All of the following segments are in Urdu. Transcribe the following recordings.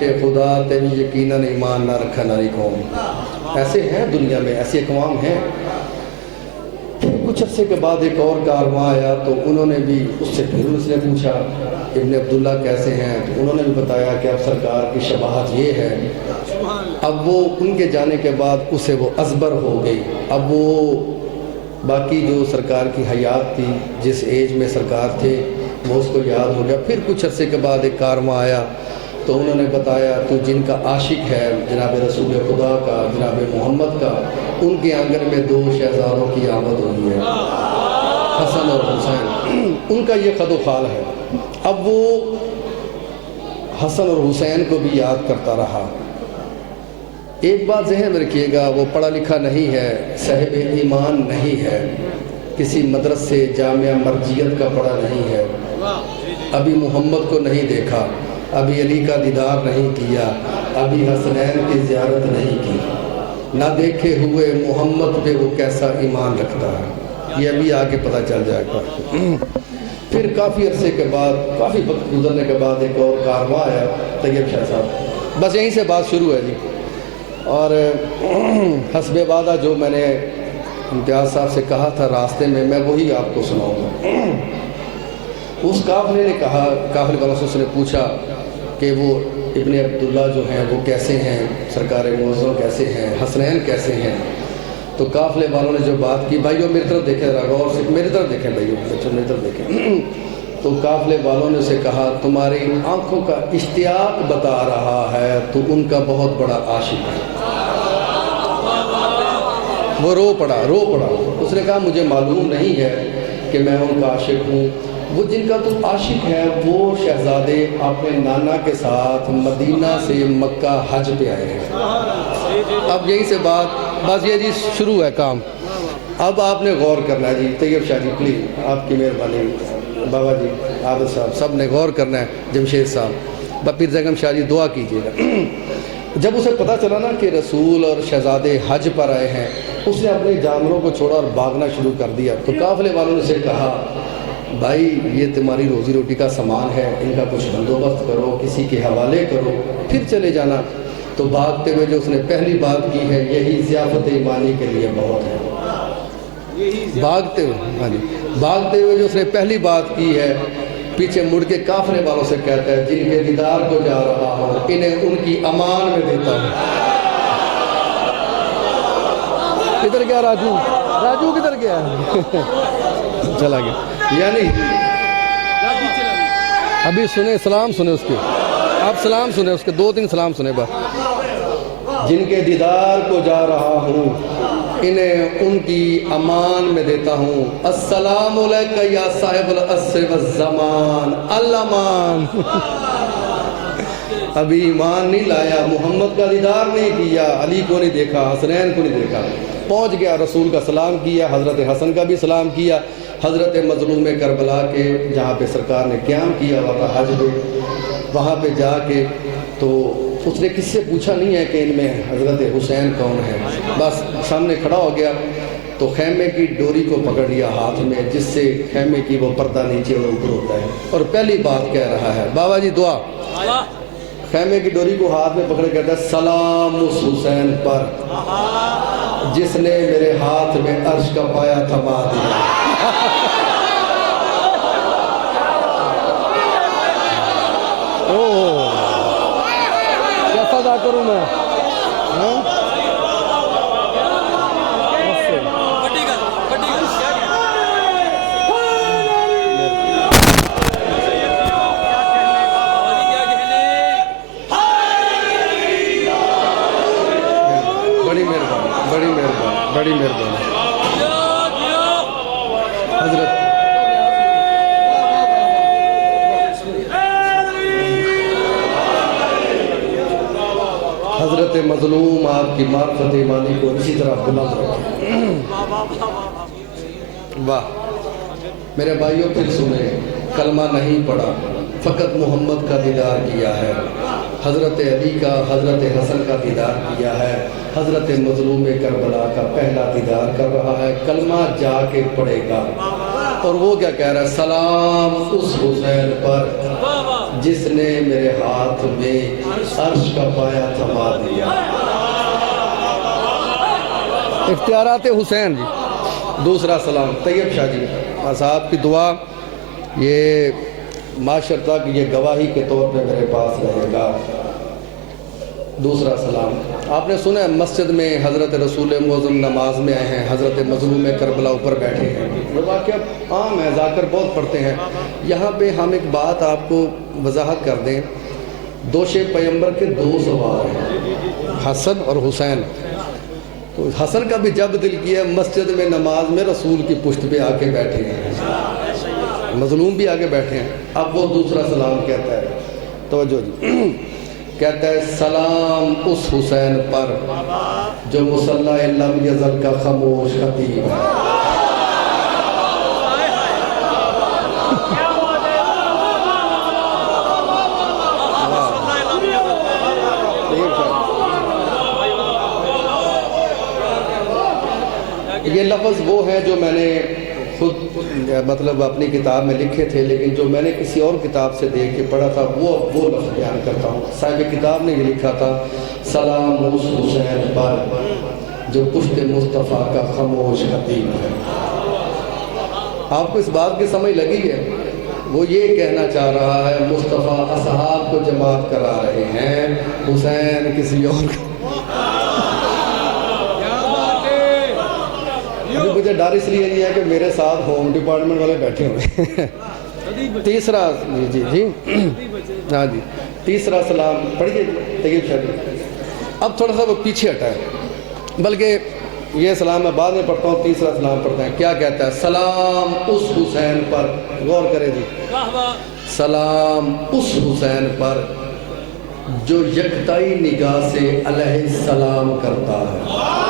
دیکھے خدا تے بھی یقیناً ایمان نہ رکھا ناری قوم. ایسے ہیں دنیا میں، ایسے اقوام ہیں. پھر کچھ عرصے کے بعد ایک اور کارواں آیا تو انہوں نے بھی اس سے پھر اس نے پوچھا ابن عبداللہ کیسے ہیں، تو انہوں نے بھی بتایا کہ اب سرکار کی شباہت یہ ہے. اب وہ ان کے جانے کے بعد اسے وہ ازبر ہو گئی. اب وہ باقی جو سرکار کی حیات تھی، جس ایج میں سرکار تھے، وہ اس کو یاد ہو گیا. پھر کچھ عرصے کے بعد ایک کارواں آیا تو انہوں نے بتایا تو جن کا عاشق ہے جناب رسول خدا کا، جناب محمد کا، ان کے آنگن میں 2 شہزادوں کی آمد ہوئی ہے، حسن اور حسین. ان کا یہ خد و خال ہے. اب وہ حسن اور حسین کو بھی یاد کرتا رہا. ایک بات ذہن میں رکھیے گا، وہ پڑھا لکھا نہیں ہے، صاحب ایمان نہیں ہے، کسی مدرسے جامعہ مرجیت کا پڑھا نہیں ہے، ابھی محمد کو نہیں دیکھا، ابھی علی کا دیدار نہیں کیا، ابھی حسنین کی زیارت نہیں کی، نہ دیکھے ہوئے محمد پہ وہ کیسا ایمان رکھتا ہے، یہ ابھی آگے پتہ چل جائے گا. پھر کافی عرصے کے بعد، کافی وقت گزرنے کے بعد ایک اور کارواں آیا طیب شاہ صاحب. بس یہیں سے بات شروع ہے جی. اور حسب وعدہ جو میں نے امتیاز صاحب سے کہا تھا راستے میں وہی آپ کو سناؤں گا. اس قافلے نے کہا، قافلے والوں سے اس نے پوچھا کہ وہ ابن عبداللہ جو ہیں وہ کیسے ہیں، سرکار معظم کیسے ہیں، حسنین کیسے ہیں. تو قافلے والوں نے جو بات کی، بھائیو میری طرف دیکھیں ذرا غور سے، میری طرف دیکھیں بھائیو، بچوں میری طرف دیکھیں. تو قافلے والوں نے اسے کہا تمہاری آنکھوں کا اشتیاق بتا رہا ہے تو ان کا بہت بڑا عاشق ہے. وہ رو پڑا. اس نے کہا مجھے معلوم نہیں ہے کہ میں ان کا عاشق ہوں. وہ جن کا تو عاشق ہے وہ شہزادے اپنے نانا کے ساتھ مدینہ سے مکہ حج پہ آئے ہیں. اب یہیں سے بس یہ جی شروع ہے کام. اب آپ نے غور کرنا ہے جی. طیب شاہ جی پلیز، آپ کی مہربانی، بابا جی، عابد صاحب، سب نے غور کرنا ہے. جمشید صاحب، پیر زیغم شاہ جی دعا کیجیے گا. جب اسے پتہ چلا نا کہ رسول اور شہزادے حج پر آئے ہیں، اس نے اپنے جانوروں کو چھوڑا اور بھاگنا شروع کر دیا. تو قافلے والوں نے اسے کہا بھائی یہ تمہاری روزی روٹی کا سامان ہے، ان کا کچھ بندوبست کرو، کسی کے حوالے کرو، پھر چلے جانا. تو بھاگتے ہوئے جو اس نے پہلی بات کی ہے، یہی ضیافت ایمانی کے لیے بہت ہے. بھاگتے ہوئے جو اس نے پہلی بات کی ہے، پیچھے مڑ کے قافلے والوں سے کہتا ہے جن کے دیدار کو جا رہا ہوں انہیں ان کی امان میں دیتا ہوں. کدھر گیا راجو کدھر گیا؟ چلا گیا. یعنی ابھی سنیں سلام سنیں اس کے، آپ سلام سنیں اس کے، 2-3 سلام سنیں بس. جن کے دیدار کو جا رہا ہوں انہیں ان کی امان میں دیتا ہوں. السلام علیکہ یا صاحب العصر والزمان الامان. ابھی ایمان نہیں لایا، محمد کا دیدار نہیں کیا، علی کو نہیں دیکھا، حسنین کو نہیں دیکھا. پہنچ گیا، رسول کا سلام کیا، حضرت حسن کا بھی سلام کیا. حضرت مظلوم کربلا کے جہاں پہ سرکار نے قیام کیا ہوا تھا حج پہ، وہاں پہ جا کے تو اس نے کس سے پوچھا نہیں ہے کہ ان میں حضرت حسین کون ہے. بس سامنے کھڑا ہو گیا تو خیمے کی ڈوری کو پکڑ لیا ہاتھ میں، جس سے خیمے کی وہ پردہ نیچے اور اوپر ہوتا ہے، اور پہلی بات کہہ رہا ہے بابا جی دعا. خیمے کی ڈوری کو ہاتھ میں پکڑ کہتا ہے سلام اس حسین پر جس نے میرے ہاتھ میں عرش کا پایا تھما دیا. کیسا ادا کروں میں؟ بڑی مہربانی حضرت مظلوم آپ کی معرفت ایمانی کو اسی طرح بلند رکھیں. واہ میرے بھائیوں، پھر سنیں، کلمہ نہیں پڑھا، فقط محمد کا دیدار کیا ہے، حضرت علی کا، حضرت حسن کا دیدار کیا ہے، حضرت مظلوم کربلا کا پہلا دیدار کر رہا ہے. کلمہ جا کے پڑھے گا. اور وہ کیا کہہ رہا ہے؟ سلام اس حسین پر جس نے میرے ہاتھ میں عرش کا پایا تھما دیا۔ اختیارات حسین جی۔ دوسرا سلام طیب شاہ جی صاحب کی دعا، یہ معاشر تک یہ گواہی کے طور پہ میرے پاس رہے گا۔ دوسرا سلام، آپ نے سنا ہے مسجد میں حضرت رسول معظم نماز میں آئے ہیں، حضرت مظلوم کربلا اوپر بیٹھے ہیں، یہ واقعہ عام ہے، ذاکر بہت پڑھتے ہیں۔ یہاں پہ ہم ایک بات آپ کو وضاحت کر دیں، دوش پیغمبر کے دو سوار ہیں، حسن اور حسین۔ تو حسن کا بھی جب دل کیا مسجد میں نماز میں رسول کی پشت پہ آ کے بیٹھے ہیں، مظلوم بھی آگے بیٹھے ہیں۔ اب وہ دوسرا سلام کہتا ہے، توجہ جی، کہتا ہے سلام اس حسین پر جو مصلی لم یزل کا خاموش خطیب ہے۔ یہ لفظ وہ ہے جو میں نے خود مطلب اپنی کتاب میں لکھے تھے، لیکن جو میں نے کسی اور کتاب سے دیکھ کے پڑھا تھا وہ لفظ بیان کرتا ہوں۔ صاحب کتاب نے یہ لکھا تھا سلام اس حسین پر جو پشت مصطفیٰ کا خاموش خطیب ہے۔ آپ کو اس بات کی سمجھ لگی ہے؟ وہ یہ کہنا چاہ رہا ہے مصطفیٰ اصحاب کو جماعت کرا رہے ہیں، حسین کسی اور کو۔ مجھے ڈر اس لیے نہیں ہے کہ میرے ساتھ ہوم ڈپارٹمنٹ والے بیٹھے ہوئے ہیں۔ تیسرا جی ہاں جی، تیسرا سلام پڑھیے طیب شاہ جی۔ اب تھوڑا سا وہ پیچھے ہٹا ہے، بلکہ یہ سلام میں بعد میں پڑھتا ہوں، تیسرا سلام پڑھتے ہیں۔ کیا کہتا ہے؟ سلام اس حسین پر، غور کرے جی، سلام اس حسین پر جو یکتائی نگاہ سے علیہ السلام کرتا ہے۔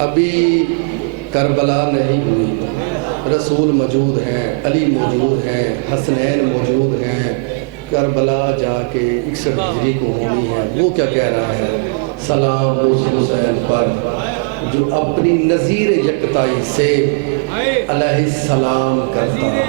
ابھی کربلا نہیں ہوئی، رسول موجود ہیں، علی موجود ہیں، حسنین موجود ہیں، کربلا جا کے 61 ہجری کو ہونی ہے۔ وہ کیا کہہ رہا ہے؟ سلام اس حسین پر جو اپنی نظیر یکتائی سے علیہ السلام کرتا ہے۔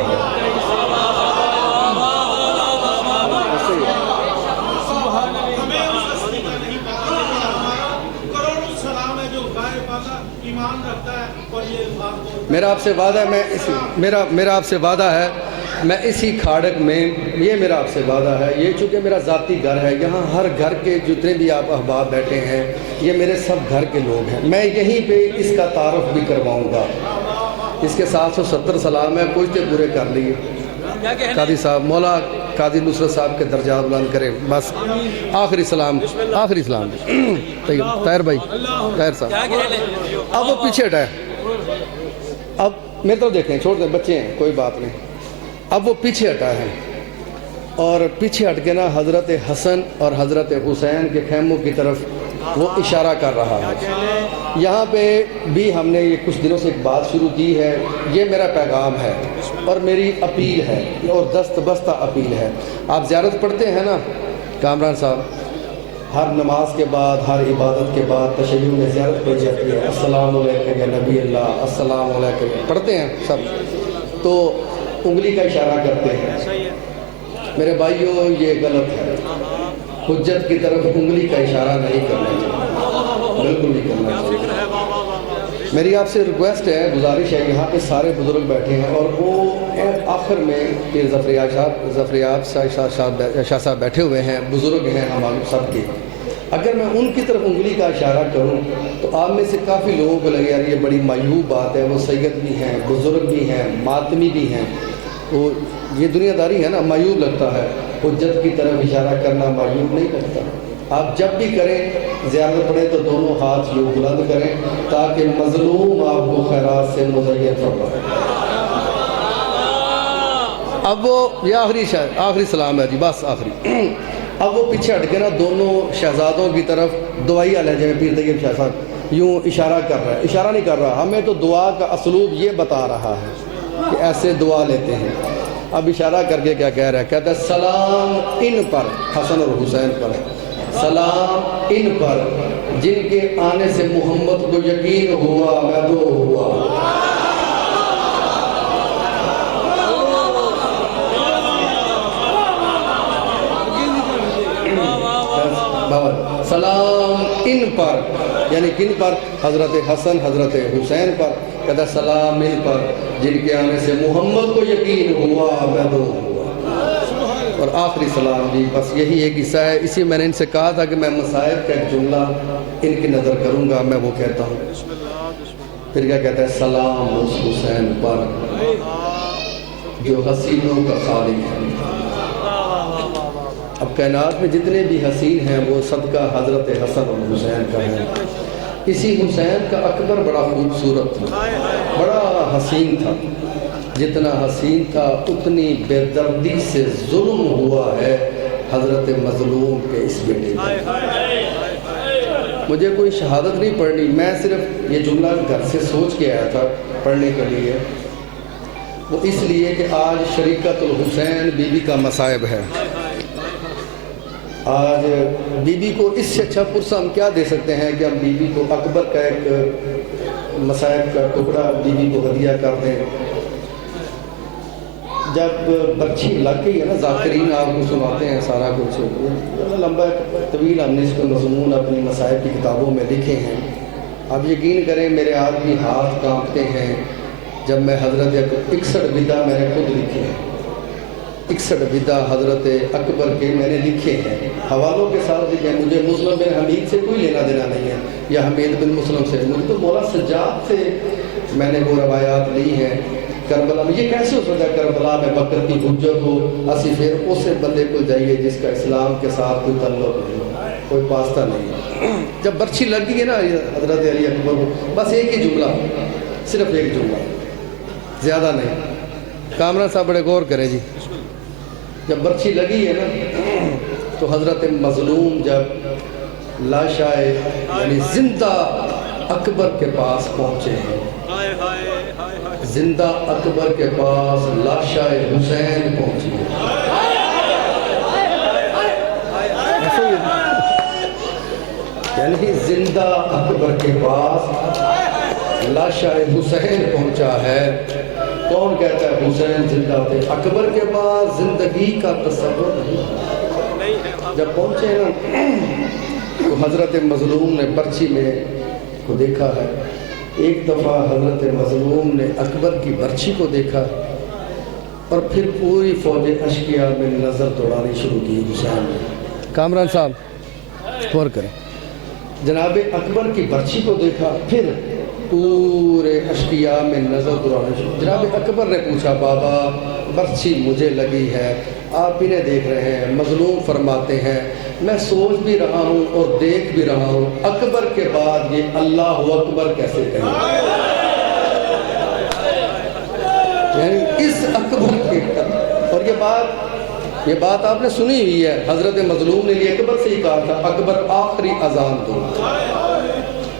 میرا آپ سے وعدہ ہے، میرا آپ سے وعدہ ہے، میں اسی کھاڑک میں، یہ میرا آپ سے وعدہ ہے، یہ چونکہ میرا ذاتی گھر ہے، یہاں ہر گھر کے جتنے بھی آپ احباب بیٹھے ہیں یہ میرے سب گھر کے لوگ ہیں، میں یہیں پہ اس کا تعارف بھی کرواؤں گا۔ اس کے 770 سلام ہے، کچھ تے پورے کر لیے۔ قاضی صاحب، مولا قاضی نصرت صاحب کے درجات بلند کریں۔ بس آخری سلام طاہر بھائی، طاہر صاحب، اب وہ پیچھے ہٹا ہے، اب میرے تو دیکھیں، چھوڑ دیں، بچے ہیں، کوئی بات نہیں۔ اب وہ پیچھے ہٹا ہے اور پیچھے ہٹ کے نا حضرت حسن اور حضرت حسین کے خیموں کی طرف وہ اشارہ کر رہا ہے۔ یہاں پہ بھی ہم نے یہ کچھ دنوں سے ایک بات شروع کی ہے، یہ میرا پیغام ہے اور میری اپیل ہے اور دست بستہ اپیل ہے۔ آپ زیارت پڑھتے ہیں نا کامران صاحب، ہر نماز کے بعد، ہر عبادت کے بعد تشیع میں زیارت پڑھی جاتی ہے، السلام علیکم یا نبی اللہ، السلام علیکم پڑھتے ہیں سب، تو انگلی کا اشارہ کرتے ہیں۔ میرے بھائیوں یہ غلط ہے، حجت کی طرف انگلی کا اشارہ نہیں کرنا چاہیے، بالکل نہیں کرنا چاہیے۔ میری آپ سے ریکویسٹ ہے، گزارش ہے، یہاں پہ سارے بزرگ بیٹھے ہیں اور وہ آخر میں پھر ظفریاب شاہ صاحب بیٹھے ہوئے ہیں، بزرگ ہیں ہم سب کے، اگر میں ان کی طرف انگلی کا اشارہ کروں تو آپ میں سے کافی لوگوں کو لگے یار یہ بڑی معیوب بات ہے، وہ سید بھی ہیں، بزرگ بھی ہیں، ماتمی بھی ہیں، تو یہ دنیا داری ہے نا، معیوب لگتا ہے۔ حجت کی طرف اشارہ کرنا معیوب نہیں لگتا۔ آپ جب بھی کریں زیارت پڑھیں تو دونوں ہاتھ یوں بلند کریں تاکہ مظلوم آپ کو خیرات سے مزین فرمائے۔ اب وہ یہ آخری سلام ہے جی، بس آخری۔ اب وہ پیچھے ہٹ کے نا دونوں شہزادوں کی طرف دعائی لہجے میں پیر طیب شاہ صاحب یوں اشارہ کر رہا ہے، اشارہ نہیں کر رہا، ہمیں تو دعا کا اسلوب یہ بتا رہا ہے کہ ایسے دعا لیتے ہیں۔ اب اشارہ کر کے کیا کہہ رہا ہے؟ کہتا ہے سلام ان پر، حسن اور حسین پر، سلام ان پر جن کے آنے سے محمد کو یقین ہوا میں دو ہوا۔ سلام ان پر، یعنی کن پر؟ حضرت حسن حضرت حسین پر۔ کہتا ہے سلام ان پر جن کے آنے سے محمد کو یقین ہوا میں دو ہوا۔ اور آخری سلام جی بس یہی ایک حصہ ہے، اسی میں نے ان سے کہا تھا کہ میں مصائب کا ایک جملہ ان کی نظر کروں گا، میں وہ کہتا ہوں۔ پھر کیا کہتا ہے؟ سلام اس حسین پر جو حسینوں کا خالق ہے۔ اب کائنات میں جتنے بھی حسین ہیں وہ صدقہ حضرت حسن اور حسین کا ہے۔ اسی حسین کا اکبر بڑا خوبصورت تھا، بڑا حسین تھا، جتنا حسین تھا اتنی بے دردی سے ظلم ہوا ہے حضرت مظلوم کے اس بیٹے پر۔ مجھے کوئی شہادت نہیں پڑھنی، میں صرف یہ جملہ گھر سے سوچ کے آیا تھا پڑھنے کے لیے، وہ اس لیے کہ آج شریکت الحسین بی بی کا مصائب ہے۔ آج بی بی کو اس سے اچھا پرسہ ہم کیا دے سکتے ہیں کہ ہم بی بی کو اکبر کا ایک مصائب کا ٹکڑا بی بی کو ہدیہ کر دیں۔ جب برچھی لگ گئی ہے نا، ذاکرین آپ کو سناتے ہیں سارا کچھ، لمبا طویل ہم نے اس کو مضمون اپنی مصائب کی کتابوں میں لکھے ہیں۔ آپ یقین کریں میرے آج بھی ہاتھ کانپتے ہیں جب میں حضرت 61 بدعہ میں نے خود لکھے ہیں، 61 بدعہ حضرت اکبر کے میں نے لکھے ہیں، حوالوں کے ساتھ لکھے ہیں۔ مجھے مسلم بن حمید سے کوئی لینا دینا نہیں ہے، یا حمید بن مسلم سے، مجھے تو مولا سجاد سے میں نے وہ روایات لی ہیں۔ کربلا میں یہ کیسے ہو سکتا ہے کربلا میں بکر کی حجت ہو، اسی پھر اسے بندے کو جائیے جس کا اسلام کے ساتھ کوئی تعلق نہیں ہو، کوئی واسطہ نہیں ہے۔ جب برچھی لگ گئی ہے نا حضرت علی اکبر کو، بس ایک ہی جملہ، صرف ایک جملہ، زیادہ نہیں۔ کامران صاحب بڑے غور کریں جی، جب برچھی لگی ہے نا تو حضرت مظلوم جب لاشائے یعنی زندہ اکبر کے پاس پہنچے ہیں، زندہ اکبر کے پاس لاشائے حسین پہنچی ہے، یعنی زندہ اکبر کے پاس لاشائے حسین پہنچا ہے۔ کون کہتا ہے حسین زندہ تھے؟ اکبر کے پاس زندگی کا تصور نہیں۔ جب پہنچے نا تو حضرت مظلوم نے برچھی میں کو دیکھا ہے، ایک دفعہ حضرت مظلوم نے اکبر کی برچھی کو دیکھا اور پھر پوری فوج اشقیاء میں نظر دوڑانی شروع کی حسین نے۔ کامران صاحب غور کریں، جناب اکبر کی برچھی کو دیکھا، پھر پورے اشقیاء میں نظر دوڑانا شروع۔ جناب اکبر نے پوچھا بابا برچھی مجھے لگی ہے، آپ انہیں دیکھ رہے ہیں، مظلوم فرماتے ہیں میں سوچ بھی رہا ہوں اور دیکھ بھی رہا ہوں اکبر کے بعد یہ اللہ اکبر کیسے کہیں؟ یعنی اس اکبر کے اور یہ بات آپ نے سنی ہوئی ہے، حضرت مظلوم نے یہ اکبر سے ہی کہا تھا اکبر آخری اذان دو۔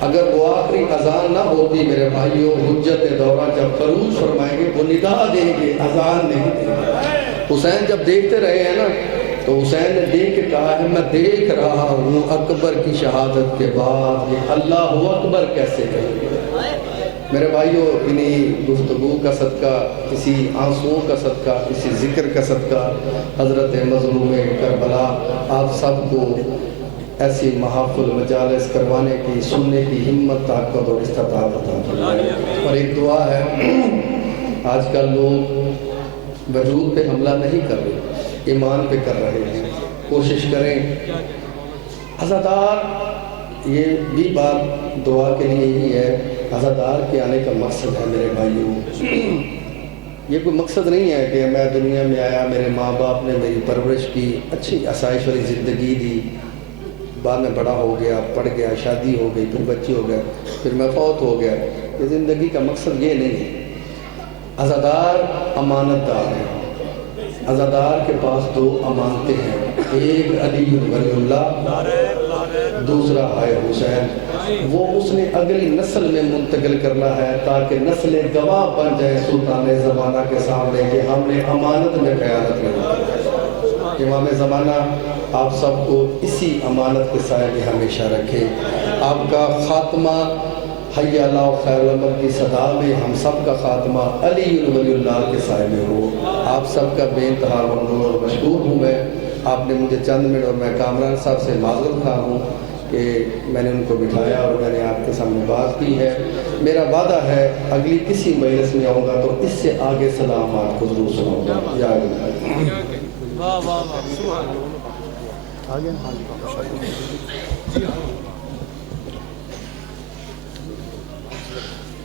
اگر وہ آخری اذان نہ ہوتی میرے بھائیوں، حجت دورہ جب خروج فرمائیں گے وہ ندا دیں گے، اذان نہیں دیں گے۔ حسین جب دیکھتے رہے ہیں نا تو حسین نے دیکھ کے کہا ہے میں دیکھ رہا ہوں اکبر کی شہادت کے بعد یہ اللہ اکبر کیسے کہیں گے۔ میرے بھائیوں انہیں گفتگو کا صدقہ، کسی آنسوؤں کا صدقہ، کسی ذکر کا صدقہ حضرت مظلوم کربلا آپ سب کو ایسی محافل مجالس کروانے کی، سننے کی ہمت، طاقت اور استطاعت عطا فرمائے۔ اور ایک دعا ہے، آج کل لوگ وجود پہ حملہ نہیں کر رہے، ایمان پہ کر رہے ہیں، کوشش کریں۔ عزادار یہ بھی بات دعا کے لیے ہی ہے، عزادار کے آنے کا مقصد ہے میرے بھائیوں، یہ کوئی مقصد نہیں ہے کہ میں دنیا میں آیا، میرے ماں باپ نے میری پرورش کی، اچھی آسائش والی زندگی دی، بعد میں بڑا ہو گیا، پڑھ گیا، شادی ہو گئی، پھر بچے ہو گئے، پھر میں فوت ہو گیا۔ یہ زندگی کا مقصد یہ نہیں ہے۔ عزادار امانت دار ہیں، عزادار کے پاس دو امانتیں ہیں، ایک علی ولی اللہ، دوسرا ہے حسین، وہ اس نے اگلی نسل میں منتقل کرنا ہے تاکہ نسلیں گواہ بن جائیں سلطان زمانہ کے سامنے کہ ہم نے امانت میں خیانت نہیں کی۔ امام زمانہ آپ سب کو اسی امانت کے سائے میں ہمیشہ رکھے۔ آپ کا خاتمہ حی اللہ خیر العمل کی صدا میں ہم سب کا خاتمہ علی ولی اللہ کے سائے میں ہو۔ آپ سب کا بے انتہا ممنون اور مشکور ہوں میں۔ آپ نے مجھے چند منٹ، اور میں کامران صاحب سے معذرت خواہ ہوں کہ میں نے ان کو بٹھایا اور میں نے آپ کے سامنے بات کی ہے۔ میرا وعدہ ہے اگلی کسی مجلس میں آؤں گا تو اس سے آگے سلام آپ کو ضرور سناؤں گا۔ یا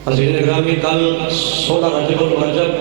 حضرت گرامی، کل 16 رجب الرجب